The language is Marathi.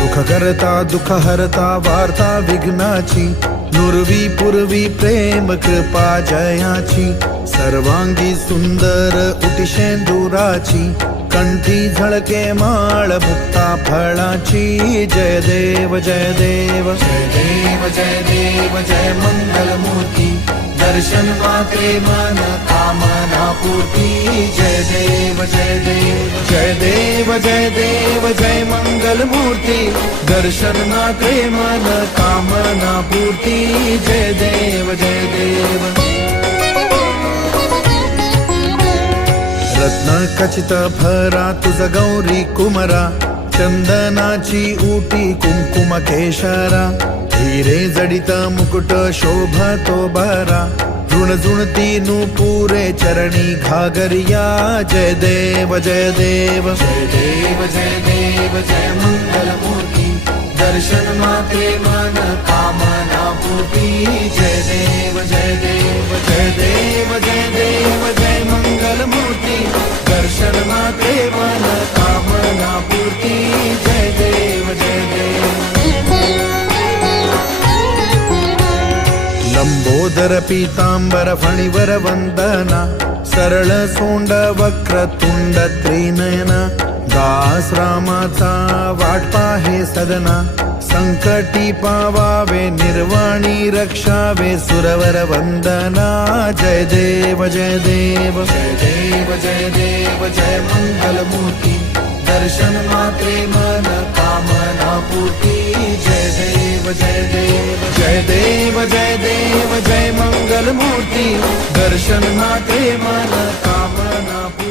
सुख करता दुःख हरता वार्ता विघ्नाची, नुरवी पूर्वी प्रेम कृपा जयाची, सर्वांगी सुंदर उटिशेंदुराची, कंठी झळके माळ मुक्ता फळाची। जय देव जय देव जय देव जय देव जय मंगल मूर्ती, दर्शन मात्रे मन कामना पूर्ती। जय देव जय देव जय देव जय देव जय मंगल मूर्ती, दर्शन मात्रे मन कामना पूर्ती। जय देव जय देव। रत्न खचित भरा तुझ गौरी कुमरा, चंदनाची उटी कुंकुम केशरा, हिरे जडित मुकुट शोभतो बरा, झुणझुणती नूपुरे चरणी घागरिया। जय देव जय देव जय देव जय देव जय मंगल मूर्ती, दर्शन मात्रे मन कामना पूर्ती। जय देव जय देव जय देव जय देव जय मंगल मूर्ती, दर्शन मात्रे मन कामना पूर्ती। जय देव जय देव। लंबोदर पीतांबर फणिवर वंदना, सरळ सोंड वक्रतुंड त्रिनयना, दास रामाचा वाट पाहे सदना, संकटी पावावे निर्वाणी रक्षावे सुरवर वंदना। जय देव जय देव जय देव जय देव जय मंगल मूर्ती, दर्शन मात्रे मन कामना पूर्ती। जय देव जय देव जय देव जय देव जय मंगल मूर्ती, दर्शन मात्रे मन कामना पूर्ती।